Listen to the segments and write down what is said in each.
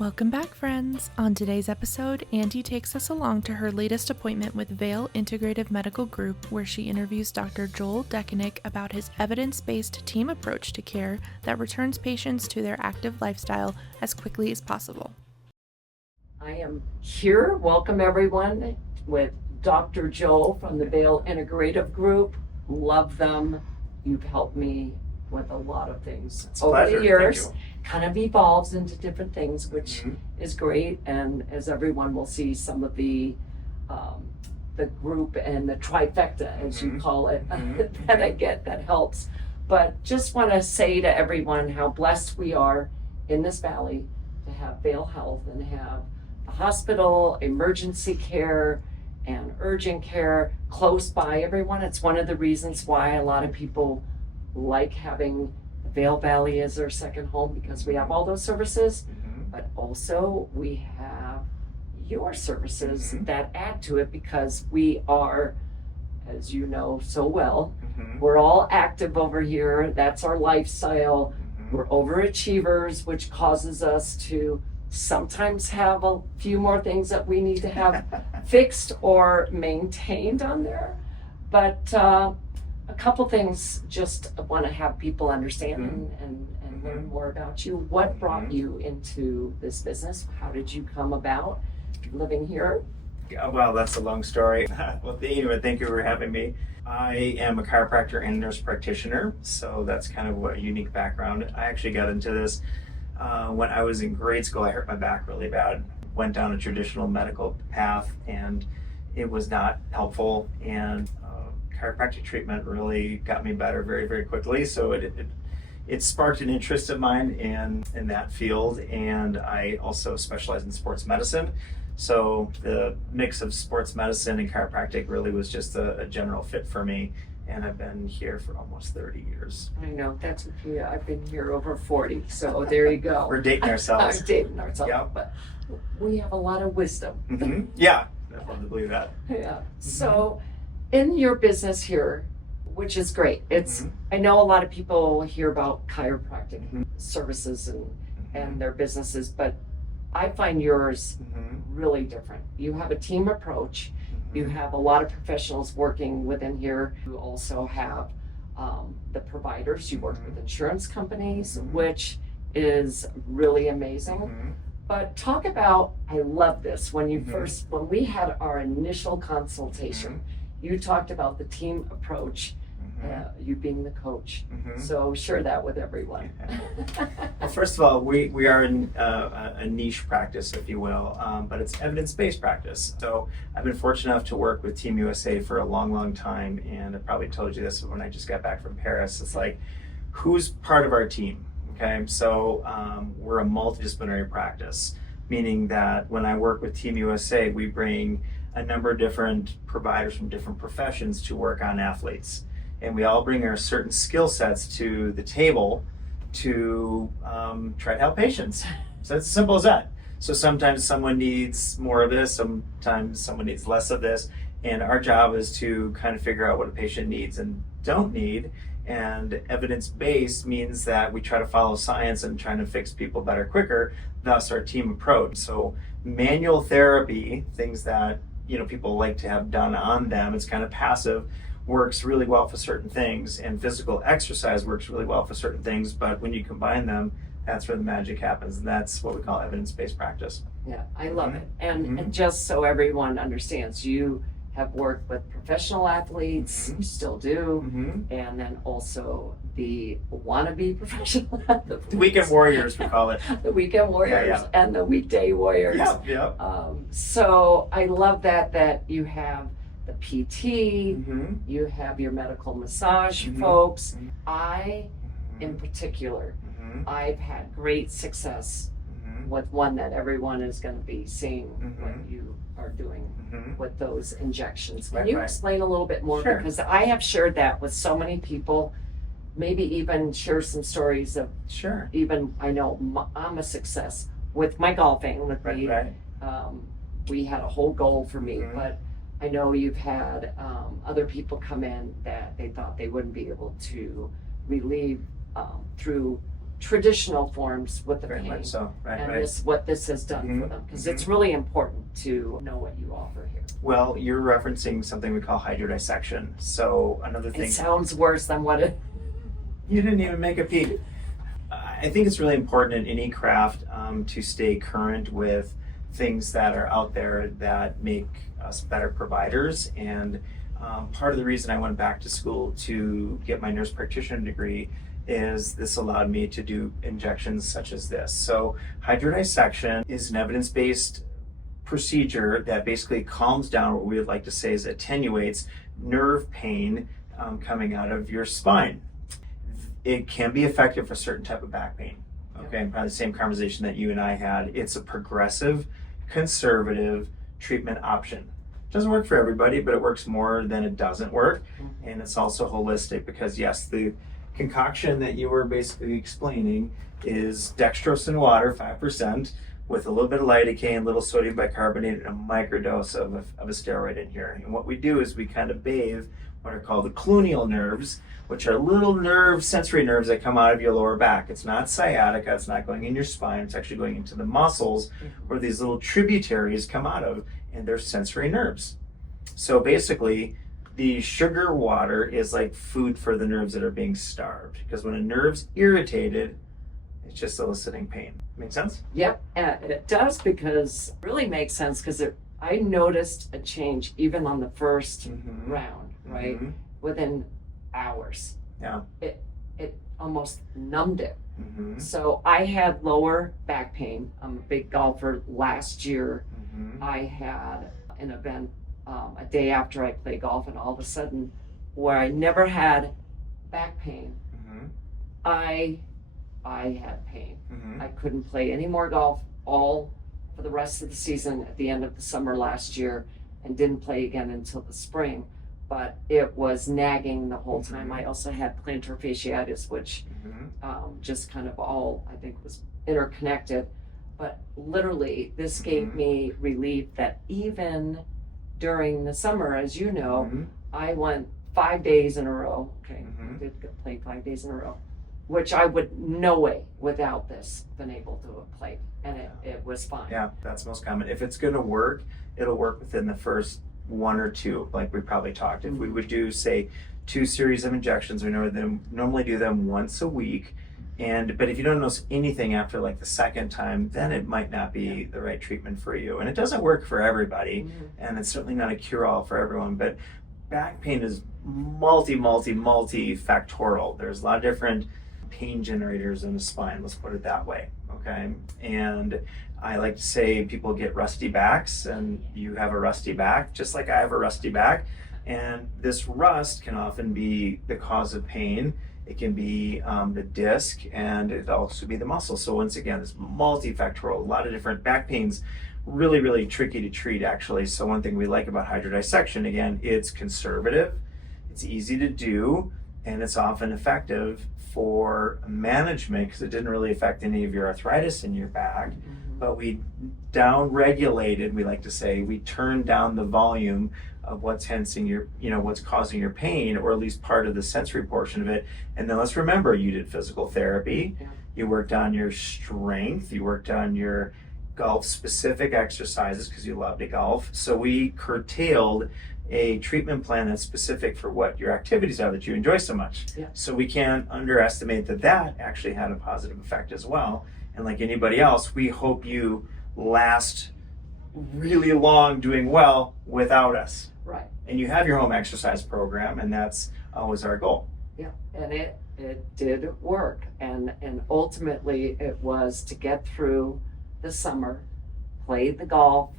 Welcome back, friends. On today's episode, Andy takes us along to her latest appointment with Vail Integrative Medical Group, where she interviews Dr. Joel Dekanich about his evidence-based team approach to care that returns patients to their active lifestyle as quickly as possible. I am here. Welcome, everyone, with Dr. Joel from the Vail Integrative Group. Love them. You've helped me with a lot of things over the years. Kind of evolves into different things, which is great. And as everyone will see, some of the group and the trifecta, as you call it, that I get, that helps. But just want to say to everyone how blessed we are in this valley to have Vail Health and have a hospital, emergency care, and urgent care close by everyone. It's one of the reasons why a lot of people like having Vail Valley as their second home, because we have all those services, but also we have your services that add to it, because we are, as you know so well, we're all active over here. That's our lifestyle. We're overachievers, which causes us to sometimes have a few more things that we need to have fixed or maintained on there. But a couple things just want to have people understand and learn more about you. What brought you into this business? How did you come about living here? Well, that's a long story. Well, anyway, thank you for having me. I am a chiropractor and nurse practitioner, so that's kind of a unique background. I actually got into this when I was in grade school. I hurt my back really bad. Went down a traditional medical path, and it was not helpful. And chiropractic treatment really got me better very, very quickly. So it sparked an interest of mine in that field. And I also specialize in sports medicine. So the mix of sports medicine and chiropractic really was just a general fit for me. And I've been here for almost 30 years. I know, that's I've been here over 40, so there you go. We're dating ourselves. I'm dating ourselves, Yep. But we have a lot of wisdom. Yeah, I love to believe that. Yeah. So in your business here, which is great, it's I know a lot of people hear about chiropractic services and their businesses, but I find yours really different. You have a team approach. You have a lot of professionals working within here. You also have the providers. You work with insurance companies, which is really amazing. But talk about, I love this, when we had our initial consultation, you talked about the team approach, you being the coach. So share that with everyone. Well, first of all, we are in a niche practice, if you will, but it's evidence-based practice. So I've been fortunate enough to work with Team USA for a long, long time, and I probably told you this when I just got back from Paris. It's like, who's part of our team? Okay, so we're a multidisciplinary practice, meaning that when I work with Team USA, we bring a number of different providers from different professions to work on athletes. And we all bring our certain skill sets to the table to try to help patients. So it's as simple as that. So sometimes someone needs more of this, sometimes someone needs less of this. And our job is to kind of figure out what a patient needs and don't need. And evidence-based means that we try to follow science and trying to fix people better quicker, thus our team approach. So manual therapy, things that people like to have done on them, it's kind of passive, works really well for certain things, and physical exercise works really well for certain things, but when you combine them, that's where the magic happens, and that's what we call evidence-based practice. Yeah, I love it. And just so everyone understands, you have worked with professional athletes, you still do, and then also the wannabe professional athletes. The weekend warriors, we call it. The weekend warriors and the weekday warriors. So I love that you have the PT, you have your medical massage folks. I, in particular, I've had great success with one that everyone is going to be seeing what you are doing with those injections. Can you explain a little bit more? Sure. Because I have shared that with so many people, maybe even share some stories of, even I know I'm a success with my golfing. With we had a whole goal for me, but I know you've had other people come in that they thought they wouldn't be able to relieve through traditional forms with the Very pain. much so. Right, And right. what this has done for Mhm, them, because mhm. it's really important to know what you offer here. Well, you're referencing something we call hydrodissection. So another thing, It sounds worse than what it. you didn't even make a peep. I think it's really important in any craft to stay current with things that are out there that make us better providers. And part of the reason I went back to school to get my nurse practitioner degree is this allowed me to do injections such as this. So hydrodissection is an evidence-based procedure that basically calms down, what we would like to say is attenuates nerve pain coming out of your spine. It can be effective for certain type of back pain. Okay, probably the same conversation that you and I had. It's a progressive, conservative treatment option. Doesn't work for everybody, but it works more than it doesn't work. And it's also holistic because yes, the concoction that you were basically explaining is dextrose and water, 5%, with a little bit of lidocaine, a little sodium bicarbonate, and a microdose of a steroid in here. And what we do is we kind of bathe what are called the cluneal nerves, which are little sensory nerves that come out of your lower back. It's not sciatica, it's not going in your spine, it's actually going into the muscles where these little tributaries come out of, and they're sensory nerves. So basically, the sugar water is like food for the nerves that are being starved, because when a nerve's irritated, it's just eliciting pain. Make sense? Yep, it does, because it really makes sense, because I noticed a change even on the first round, right? Within hours. Yeah. It almost numbed it. Mm-hmm. So I had lower back pain. I'm a big golfer. Last year, I had an event a day after I played golf, and all of a sudden, where I never had back pain, I had pain. I couldn't play any more golf all for the rest of the season at the end of the summer last year, and didn't play again until the spring. But it was nagging the whole time. I also had plantar fasciitis, which just kind of all, I think, was interconnected. But literally, this gave me relief that even during the summer, as you know, I went 5 days in a row. Okay, I did play 5 days in a row, which I would no way without this been able to have played. And it was fine. Yeah, that's most common. If it's going to work, it'll work within the first one or two, like we probably talked. If we would do, say, 2 series of injections, we normally do them once a week. But if you don't notice anything after like the second time, then it might not be the right treatment for you. And it doesn't work for everybody, and it's certainly not a cure-all for everyone. But back pain is multi-factorial. There's a lot of different pain generators in the spine, let's put it that way. Okay, and I like to say people get rusty backs, and you have a rusty back, just like I have a rusty back. And this rust can often be the cause of pain. It can be the disc, and it also be the muscle. So once again, it's multifactorial, a lot of different back pains, really, really tricky to treat actually. So one thing we like about hydrodissection, again, it's conservative, it's easy to do, and it's often effective for management because it didn't really affect any of your arthritis in your back. But we down-regulated, we like to say, we turned down the volume of what's causing your pain, or at least part of the sensory portion of it. And then let's remember, you did physical therapy, you worked on your strength, you worked on your golf-specific exercises because you love to golf. So we curtailed a treatment plan that's specific for what your activities are that you enjoy so much. So we can't underestimate that actually had a positive effect as well. And like anybody else, we hope you last really long doing well without us. Right. And you have your home exercise program, and that's always our goal. Yeah, and it did work. And ultimately it was to get through the summer, play the golf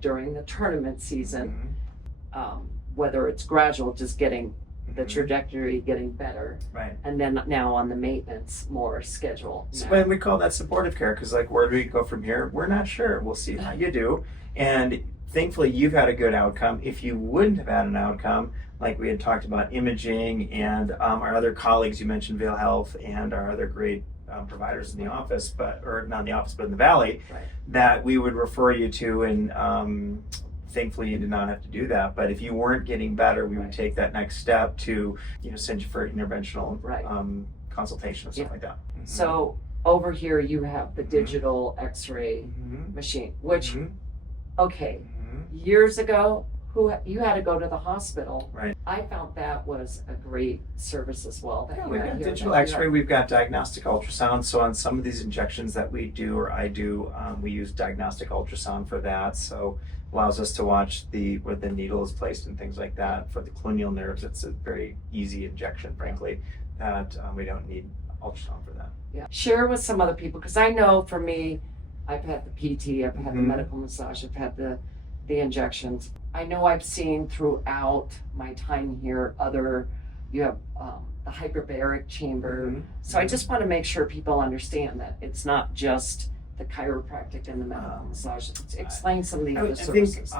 during the tournament season, whether it's gradual, just getting the trajectory getting better, right? And then now on the maintenance more schedule. So when we call that supportive care, because like where do we go from here? We're not sure. We'll see how you do. And thankfully you've had a good outcome. If you wouldn't have had an outcome, like we had talked about imaging and our other colleagues, you mentioned Vail Health and our other great providers in the office, or not in the office, but in the Valley, that we would refer you to. And thankfully you did not have to do that. But if you weren't getting better, we would take that next step to send you for interventional consultation and stuff Yeah. like that. So over here you have the digital X-ray Mhm. machine, which, Mhm. okay, Mhm. years ago, you had to go to the hospital. Right. I found that was a great service as well. That Yeah, you we've had got here, digital that you X-ray. had- We've got diagnostic ultrasound. So on some of these injections that we do or I do, we use diagnostic ultrasound for that. So allows us to watch where the needle is placed and things like that. For the cluneal nerves, it's a very easy injection, frankly, that we don't need ultrasound for that. Yeah. Share with some other people, because I know for me, I've had the PT, I've had the Mhm. medical massage, I've had the injections. I know I've seen throughout my time here you have the hyperbaric chamber. Mhm. So I just want to make sure people understand that it's not just the chiropractic and the medical massage. Explain some of the other I think services.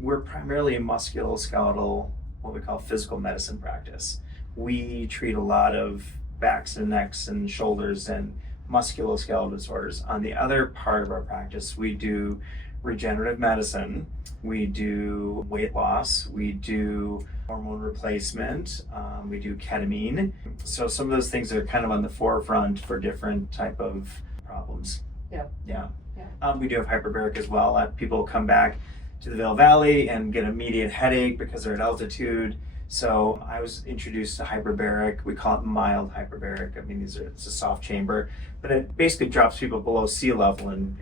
we're primarily a musculoskeletal, what we call physical medicine practice. We treat a lot of backs and necks and shoulders and musculoskeletal disorders. On the other part of our practice, we do regenerative medicine, we do weight loss, we do hormone replacement, we do ketamine. So some of those things are kind of on the forefront for different type of problems. Yeah. Yeah. Yeah. We do have hyperbaric as well. People come back to the Vail Valley and get immediate headache because they're at altitude. So I was introduced to hyperbaric. We call it mild hyperbaric. I mean, it's a soft chamber, but it basically drops people below sea level in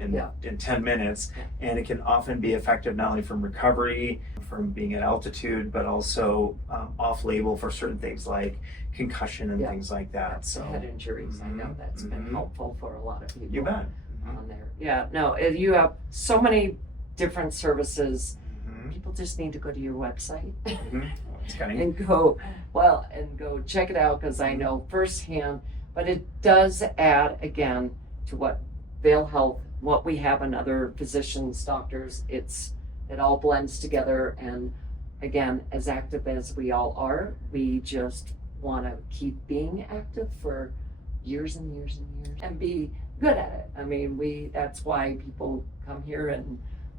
10 minutes. Yeah. And it can often be effective not only from recovery, from being at altitude, but also off-label for certain things like concussion and things like that. So head injuries, I know that's been helpful for a lot of people. You bet. On there. Yeah, no, you have so many different services. People just need to go to your website and go check it out, because I know firsthand. But it does add again to what Vail Health, what we have in other physicians, doctors. It all blends together, and again, as active as we all are, we just want to keep being active for years and years and years and be good at it. I mean, that's why people come here, and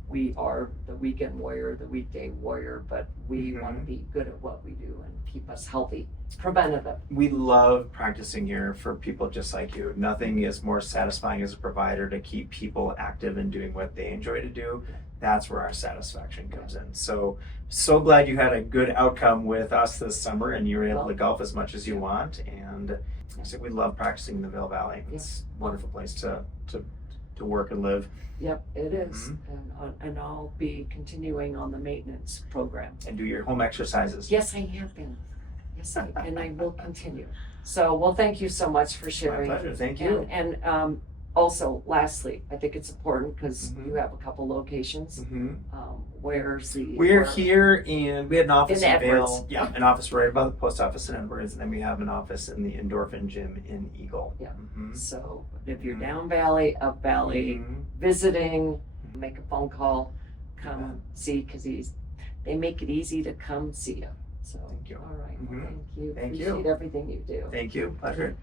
we are the weekend warrior, the weekday warrior, but we want to be good at what we do and keep us healthy. It's preventative. We love practicing here for people just like you. Nothing is more satisfying as a provider to keep people active and doing what they enjoy to do. That's where our satisfaction comes in. So glad you had a good outcome with us this summer and you were able to golf as much as you want. And so we love practicing in the Vail Valley. It's a wonderful place to work and live. Yep, it is. And I'll be continuing on the maintenance program. And do your home exercises. Yes, I have been. Yes, and I will continue. So, well, thank you so much for sharing. My pleasure. Thank you. And also, lastly, I think it's important because you have a couple locations. Where's the? We're here, and we had an office in Vail. Edwards. Yeah, an office right above the post office in Edwards, and then we have an office in the Endorphin Gym in Eagle. Yeah. So if you're down Valley, up Valley, visiting, make a phone call, come see, because they make it easy to come see you. So thank you. All right. Well, thank you. Thank Appreciate you. everything you do. Thank you. Pleasure.